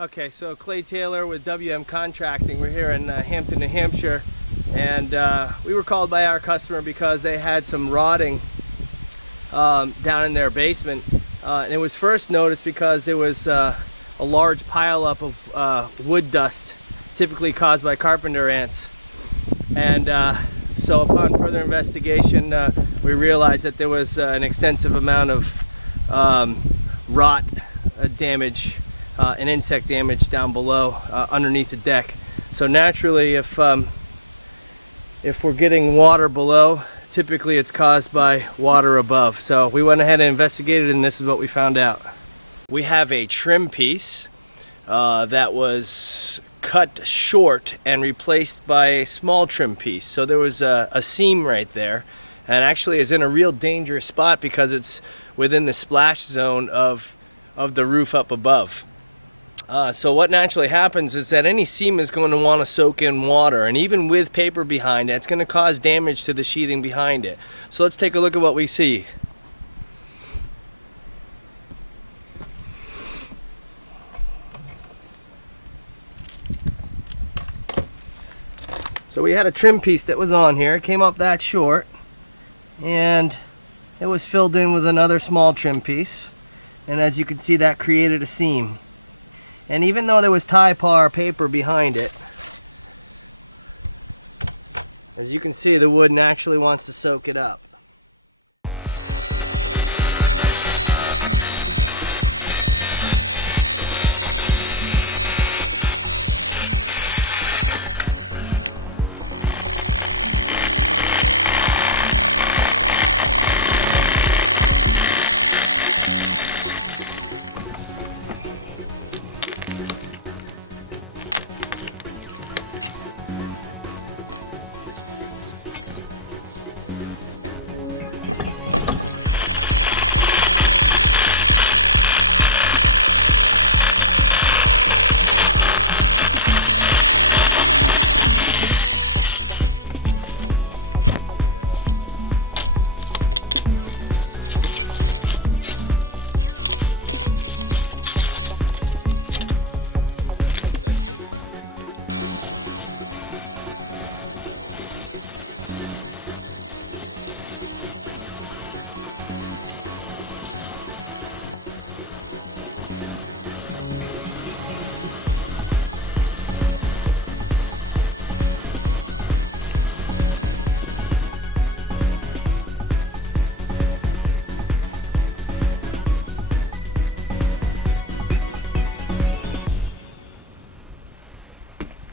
Okay, so Clay Taylor with Wmcontracting. We're here in Hampton, New Hampshire, and we were called by our customer because they had some rotting down in their basement. And it was first noticed because there was a large pileup of wood dust, typically caused by carpenter ants. And so upon further investigation, we realized that there was an extensive amount of rot damage and insect damage down below underneath the deck. So naturally, if we're getting water below, typically it's caused by water above. So we went ahead and investigated, and this is what we found out. We have a trim piece that was cut short and replaced by a small trim piece. So there was a seam right there, and actually is in a real dangerous spot because it's within the splash zone of the roof up above. So what naturally happens is that any seam is going to want to soak in water, and even with paper behind it, it's going to cause damage to the sheathing behind it. So let's take a look at what we see. So we had a trim piece that was on here. It came up that short, and it was filled in with another small trim piece, and as you can see, that created a seam. And even though there was Typar paper behind it, as you can see, the wood naturally wants to soak it up.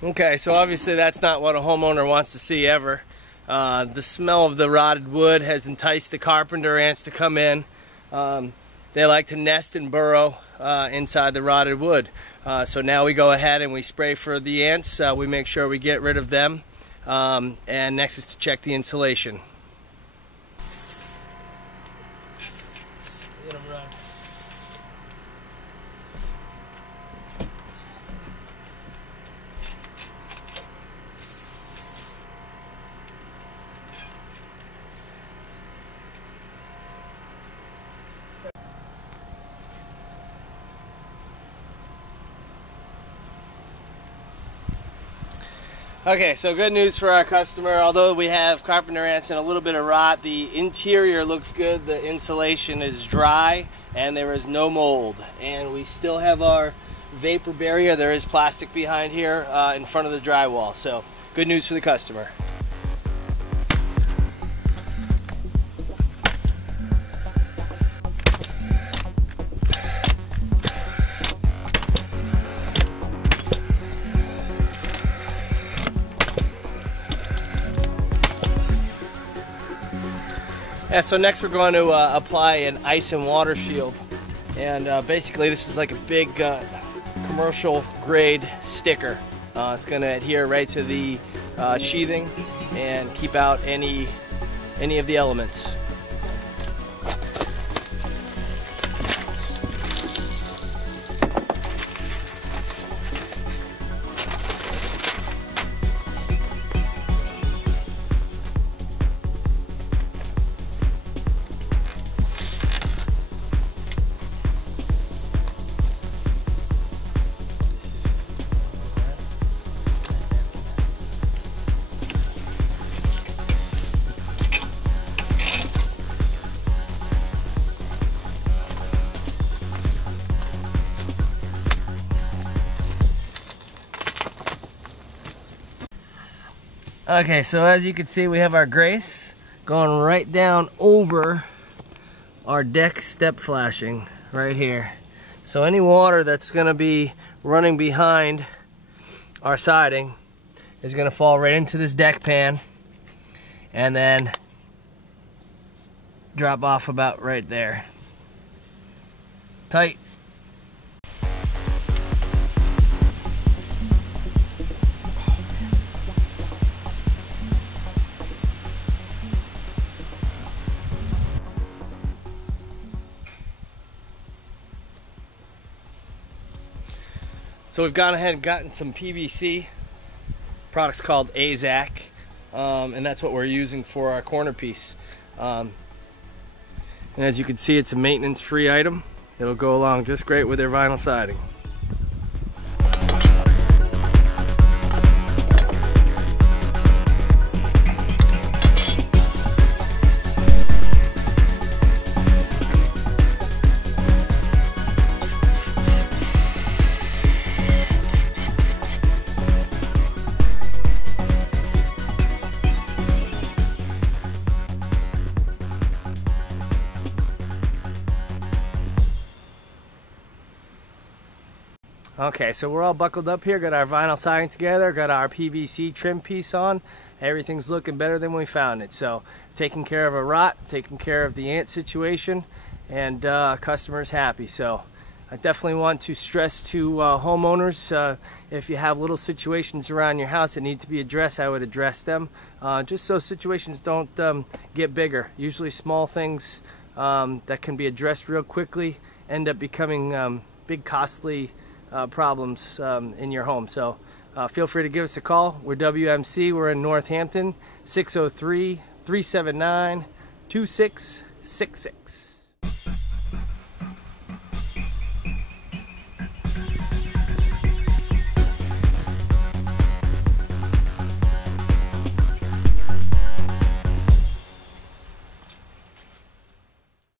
Okay, so obviously that's not what a homeowner wants to see ever. The smell of the rotted wood has enticed the carpenter ants to come in. They like to nest and burrow inside the rotted wood. So now we go ahead and we spray for the ants. We make sure we get rid of them. And next is to check the insulation. Let them run. Okay, so good news for our customer. Although we have carpenter ants and a little bit of rot, the interior looks good, the insulation is dry, and there is no mold. And we still have our vapor barrier. There is plastic behind here in front of the drywall. So good news for the customer. Yeah, so next we're going to apply an ice and water shield, and basically this is like a big commercial grade sticker. It's going to adhere right to the sheathing and keep out any of the elements. Okay, so as you can see, we have our Grace going right down over our deck step flashing right here. So any water that's going to be running behind our siding is going to fall right into this deck pan and then drop off about right there. Tight. So we've gone ahead and gotten some PVC. Product's called AZAC, and that's what we're using for our corner piece. And as you can see, it's a maintenance-free item. It'll go along just great with their vinyl siding. Okay, so we're all buckled up here, got our vinyl siding together, got our PVC trim piece on. Everything's looking better than we found it. So taking care of a rot, taking care of the ant situation, and customers happy. So I definitely want to stress to homeowners, if you have little situations around your house that need to be addressed, I would address them, just so situations don't get bigger. Usually small things that can be addressed real quickly end up becoming big costly problems in your home. So feel free to give us a call. We're WMC. We're in North Hampton, 603-379-2666.